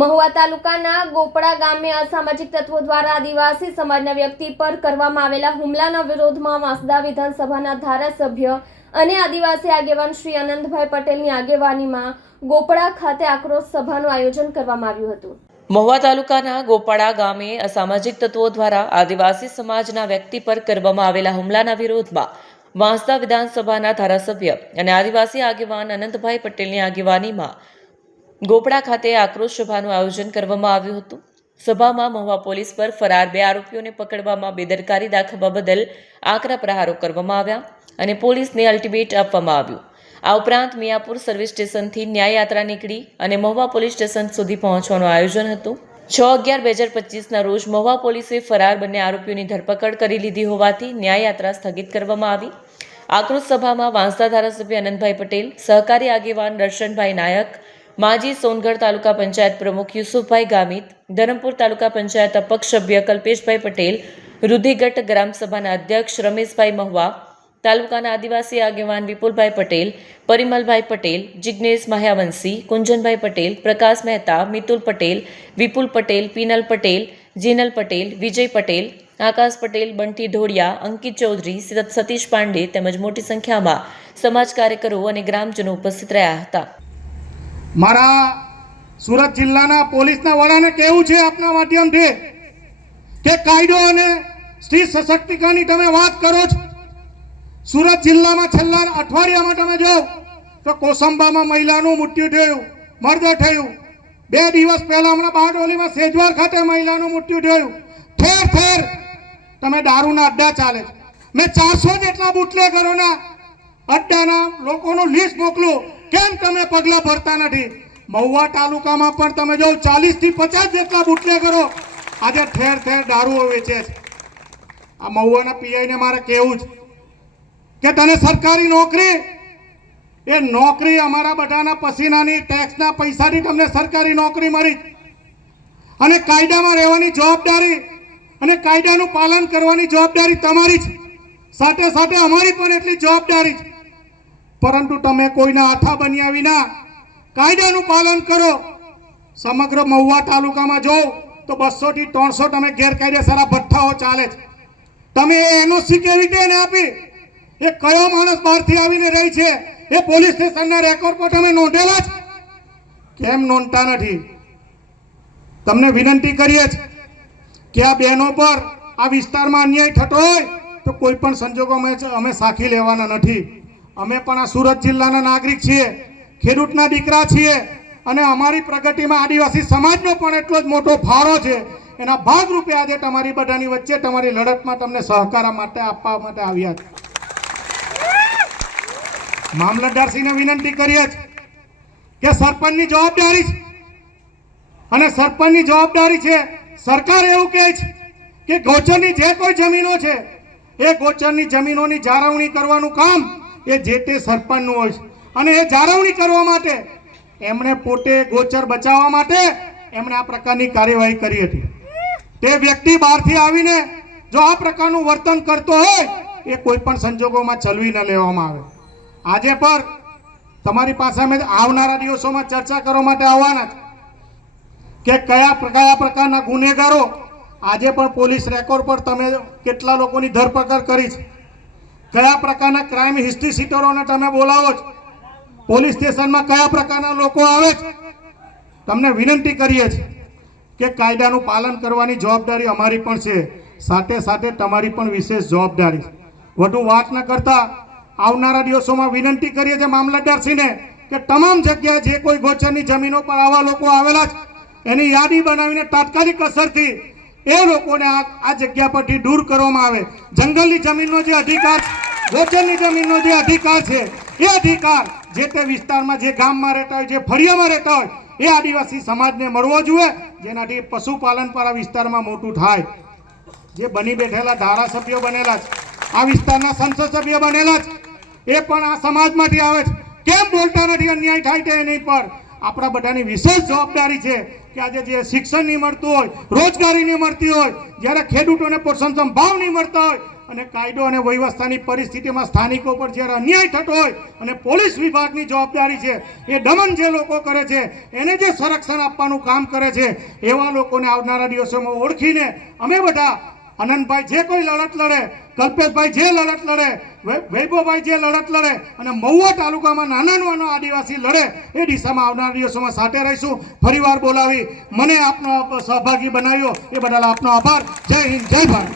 મહુવા તાલુકાના ગોપડા ગામે અસામાજિક તત્વો દ્વારા આદિવાસી સમાજના વ્યક્તિ પર કરવામાં આવેલા હુમલાના વિરોધમાં વાંસદા વિધાનસભાના ધારાસભ્ય અને આદિવાસી આગેવાન શ્રી આનંદભાઈ પટેલની આગેવાનીમાં ગોપડા ખાતે આક્રોશ સભાનું આયોજન કરવામાં આવ્યું હતું। મહુવા તાલુકાના ગોપાડા ગામે અસામાજિક તત્વો દ્વારા આદિવાસી સમાજના વ્યક્તિ પર કરવામાં આવેલા હુમલાના વિરોધમાં વાંસદા વિધાનસભાના ધારાસભ્ય અને આદિવાસી આગેવાન આનંદભાઈ પટેલની આગેવાનીમાં ગોપડા ખાતે આક્રોશ સભાનું આયોજન કરવામાં આવ્યું હતું। સભામાં મહુવા પોલીસ પર ફરાર 2 આરોપીઓને પકડવામાં બેદરકારી દાખવવા બદલ આકરા પ્રહારો કરવામાં આવ્યા અને પોલીસને અલ્ટિમેટ આપવામાં આવ્યું। આ ઉપરાંત મિયાપુર સર્વિસ સ્ટેશનથી ન્યાય યાત્રા નીકળી અને મહુવા પોલીસ સ્ટેશન સુધી પહોંચવાનું આયોજન હતું। 6/11/2025ના રોજ મહુવા પોલીસે ફરાર બંને આરોપીઓની ધરપકડ કરી લીધી હોવાથી ન્યાય યાત્રા સ્થગિત કરવામાં આવી। આક્રોશ સભામાં વાંસદા ધારાસભ્ય આનંદભાઈ પટેલ, સહકારી આગેવાન દર્શનભાઈ નાયક, માજી સોનગઢ તાલુકા પંચાયત પ્રમુખ યુસુફભાઈ ગામિત, ધરમપુર તાલુકા પંચાયત અપક્ષ સભ્ય કલ્પેશભાઈ પટેલ, રુધિગઢ ગ્રામસભાના અધ્યક્ષ રમેશભાઈ મહુવા, તાલુકાના આદિવાસી આગેવાન વિપુલભાઈ પટેલ, પરિમલભાઈ પટેલ, જિજ્ઞેશ મહ્યાવંશી, કુંજનભાઈ પટેલ, પ્રકાશ મહેતા, મિતુલ પટેલ, વિપુલ પટેલ, પીનલ પટેલ, જીનલ પટેલ, વિજય પટેલ, આકાશ પટેલ, બંટી ઢોળિયા, અંકિત ચૌધરી, સતીશ પાંડે તેમજ મોટી સંખ્યામાં સમાજ કાર્યકરો અને ગ્રામજનો ઉપસ્થિત રહ્યા હતા। મારા સુરત જિલ્લાના પોલીસના વડાને કહેવું છે આપના માધ્યમથી કે કાયદો અને સ્ત્રી સશક્તિકરણની તમે વાત કરો છો। સુરત જિલ્લામાં છેલ્લા અઠવાડિયામાં તમે જાઓ તો કોસંબામાં મહિલાનું મૃત્યુ થયું, મર્ડર થયું। 2 દિવસ પહેલા હમણાં બારડોલીમાં સેજવાર ખાતે મહિલાનું મૃત્યુ થયું। ઠેર ઠેર તમે દારૂના અડ્ડા ચાલે છે। મેં 400 જેટલા બુટલેગરોના અડ્ડાના લોકોનું લિસ્ટ મોકલું, કેમ તમે પગલાં ભરતા નથી? મહુવા તાલુકામાં પણ તમે જો 40 થી 50 જેટલા બુટલેગરો આજે ઠેર ઠેર દારૂઓ વેચે છે। આ મહુવાના પીઆઈને મારે કહેવું છે કે તને સરકારી નોકરી, એ નોકરી અમારા બધાના પસીનાની ટેક્સના પૈસાથી તમને સરકારી નોકરી મળી અને કાયદામાં રહેવાની જવાબદારી અને કાયદાનું પાલન કરવાની જવાબદારી તમારી છે, સાથે સાથે અમારી પણ એટલી જવાબદારી છે। પરંતુ તમે કોઈના હાથા બન્યા વિના કાયદાનું પાલન કરો। સમગ્ર મહુવા તાલુકામાં જો તો 200 થી 300 તમે ગેરકાયદેસર ભઠ્ઠાઓ ચાલે છે। તમે એનઓસી કેવી રીતે આપી? એ કયો માણસ બહારથી આવીને રહી છે એ પોલીસ સ્ટેશનના રેકોર્ડ પર તમે નોંધેલા છે? કેમ નોંધતા નથી? તમને વિનંતી કરીએ છીએ કે આ બહેનો પર આ વિસ્તારમાં અન્યાય થતો હોય તો કોઈ પણ સંજોગોમાં અમે સાખી લેવાના નથી। અમે પણ આ સુરત જિલ્લાના નાગરિક છીએ, ખેડૂતના દીકરા છીએ અને અમારી પ્રગતિમાં આદિવાસી સમાજનો પણ એટલો જ મોટો ફાળો છે। એના ભાગરૂપે આજે તમારી બધાની વચ્ચે તમારી લડતમાં તમને સહકાર માટે આપવા માટે આવ્યા છે। મામલતદારશ્રીને વિનંતી કરીએ કે સરપંચની જવાબદારી છે અને સરપંચની જવાબદારી છે। સરકાર એવું કહે છે કે ગોચરની જે કોઈ જમીનો છે એ ગોચરની જમીનોની જાળવણી કરવાનું કામ એ જે તે સરપંચનું હોય છે અને એ જાળવણી કરવા માટે એમણે પોતે ગોચર બચાવવા માટે એમણે આ પ્રકારની કાર્યવાહી કરી હતી। તે વ્યક્તિ બહારથી આવીને જો આ પ્રકારનું વર્તન કરતો હોય એ કોઈ પણ સંજોગોમાં ચલવી ન લેવામાં આવે। આજે પર તમારી પાસે અમે આવનારા દિવસોમાં ચર્ચા કરવા માટે આવવાના છે કે કયા પ્રકારના ગુનેગારો આજે પણ પોલીસ રેકોર્ડ પર તમે કેટલા લોકોની ધરપકડ કરી છે, કયા પ્રકારના ક્રાઇમ હિસ્ટ્રી શીટરોને તમે બોલાવો છો, પોલીસ સ્ટેશનમાં કયા પ્રકારના લોકો આવે છે। તમને વિનંતી કરીએ છીએ કે કાયદાનું પાલન કરવાની જવાબદારી અમારી પણ છે, સાથે સાથે તમારી પણ વિશેષ જવાબદારી છે। વધુ વાત ન કરતા આવનારા દિવસોમાં વિનંતી કરીએ છીએ મામલતદારશ્રીને કે તમામ જગ્યાએ જે કોઈ ગોચરની જમીનો પર આવા લોકો આવેલા છે એની યાદી બનાવીને તાત્કાલિક અસરથી એ લોકોને આ જગ્યા પરથી દૂર કરવામાં આવે। જંગલની જમીનનો જે અધિકાર, ગોચરની જમીનનો જે અધિકાર છે એ અધિકાર જે તે વિસ્તારમાં, જે ગામમાં રહેતા હોય, જે ફળિયામાં રહેતા હોય એ આદિવાસી સમાજને મળવો જોઈએ, જેનાથી પશુપાલન પર આ વિસ્તારમાં મોટું થાય। જે બની બેઠેલા ધારાસભ્યો બનેલા છે, આ વિસ્તારના સંસદ સભ્ય બનેલા છે, એ પણ આ સમાજમાંથી આવે છે। કેમ બોલતા નથી? અન્યાય થાય છે એની પર આપણા બધાની વિશેષ જવાબદારી છે કે આજે જે શિક્ષણ નહીં મળતું હોય, રોજગારી નહીં મળતી હોય, જ્યારે ખેડૂતોને પોષણક્ષમ ભાવ નહીં મળતા હોય અને કાયદો અને વ્યવસ્થાની પરિસ્થિતિમાં સ્થાનિકો પર જ્યારે અન્યાય થતો હોય અને પોલીસ વિભાગની જવાબદારી છે એ દમન જે લોકો કરે છે એને જે સંરક્ષણ આપવાનું કામ કરે છે એવા લોકોને આવનારા દિવસોમાં ઓળખીને અમે બધા આનંદભાઈ જે કોઈ લડત લડે, કલ્પેશભાઈ જે લડત લડે, વૈભવભાઈ જે લડત લડે અને મહુવા તાલુકામાં નાનો આદિવાસી લડે એ દિશામાં આવનારા દિવસોમાં સાથે રહીશું. ફરીવાર બોલાવી મને આપનો સહભાગી બનાવ્યો એ બદલ આપનો આભાર. જય હિન્દ, જય ભારત.